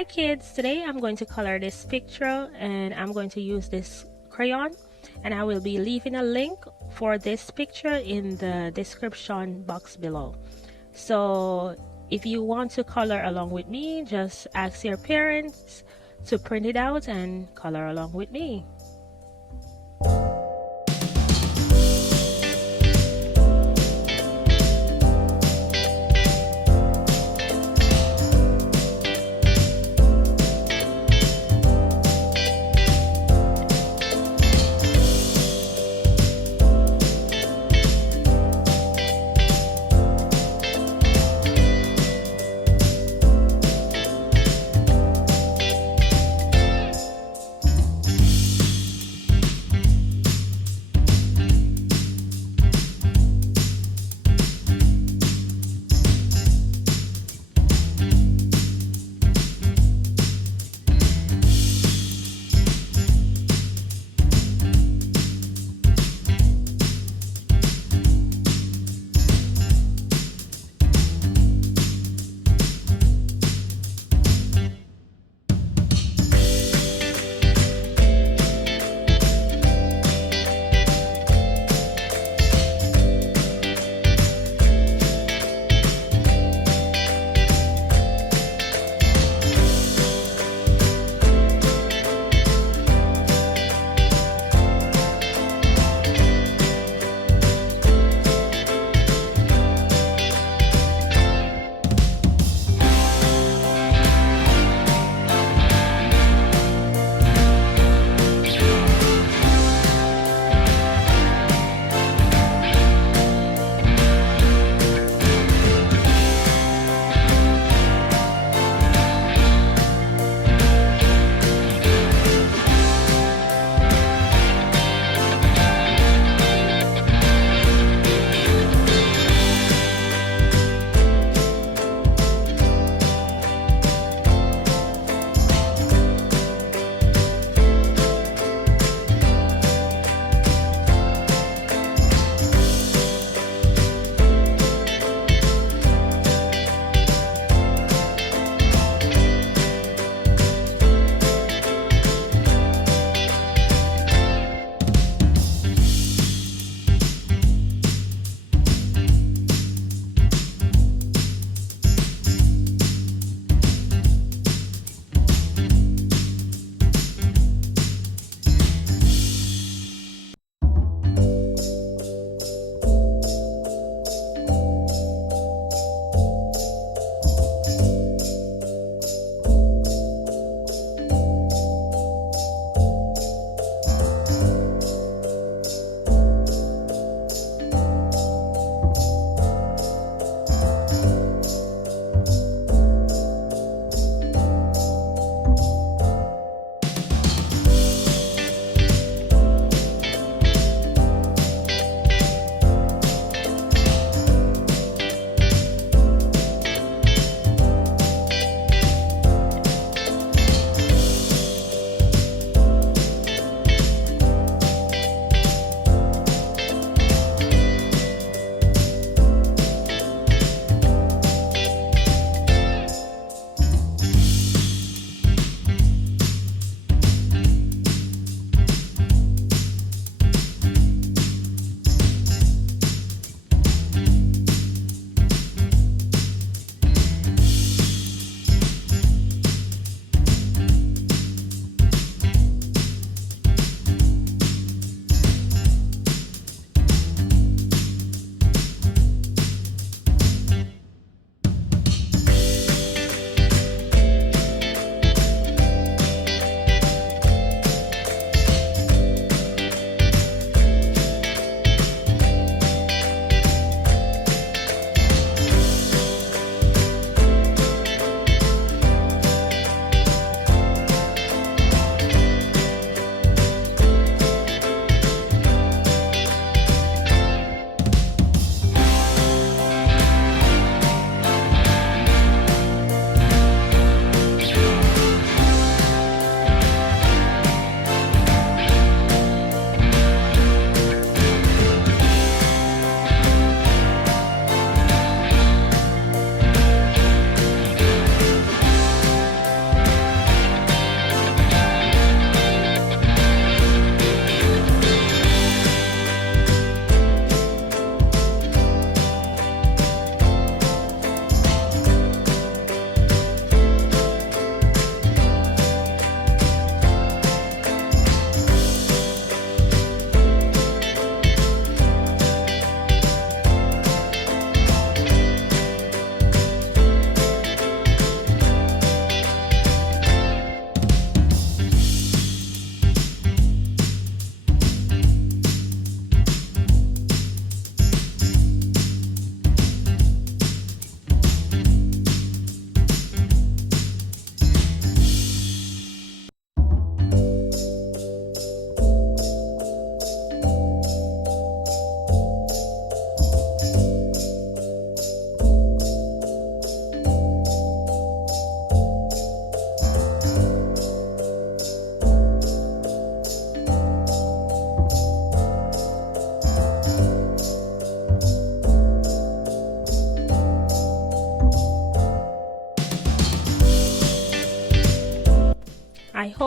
Hi kids, today I'm going to color this picture and I'm going to use this crayon, and I will be leaving a link for this picture in the description box below. So if you want to color along with me, just ask your parents to print it out and color along with me.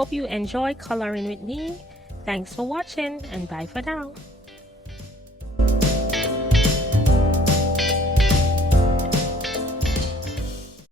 Hope you enjoy coloring with me. Thanks for watching and bye for now.